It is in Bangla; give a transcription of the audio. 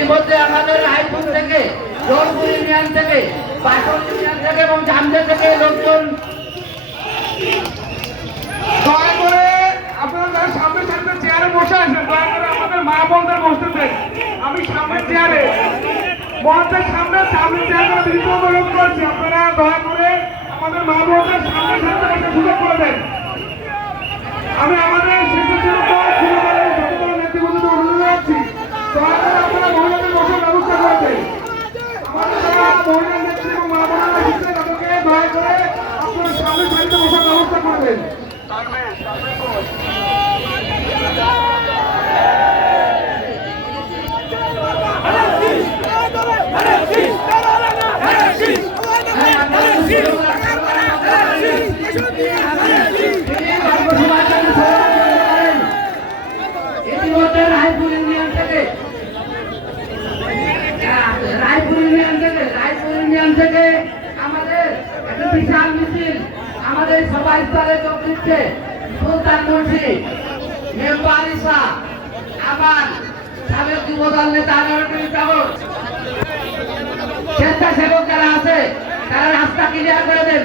ইতিমধ্যে আমাদের রায়পুর থেকে, জোরপুর ইউনিয়ন থেকে, বাসন ইউনিয়ন থেকে এবং জামদে থেকে লোকজন দয়া করে আপনারা যারা সামনে সামনে চেয়ারে বসে আছেন দয়া করে আমাদের মা বোনদের বসতে দেন। আমি সামনের চেয়ারে মঞ্চের সামনে চেয়ার করে বিনীত অনুরোধ করছি, আপনারা দয়া করে আমাদের মা বোনদের সামনে সামনে বসে সুযোগ করে দেন। আমি আমাদের নেতৃবৃন্দ অনুরোধ করছি দয়া করে আপনারা মহিলাদের বসার ব্যবস্থা করে দেন। আমাদের যারা মহিলা নেত্রী এবং মা বোনেরা এসেছে তাদেরকে দয়া করে আপনারা সামনে সারিতে বসার ব্যবস্থা করে দেন। ইতিমধ্যে রায়পুর ইউনিয়ন থেকে আমাদের একটা বিশাল মিছিল আমাদের সভাস্থলে যোগ দিচ্ছে সুলতান মুন্সি, মেম্বার ইসা, আবার সাবেক যুবদল নেতা স্বেচ্ছাসেবক যারা আছে তারা রাস্তা ক্লিয়ার করে দেন।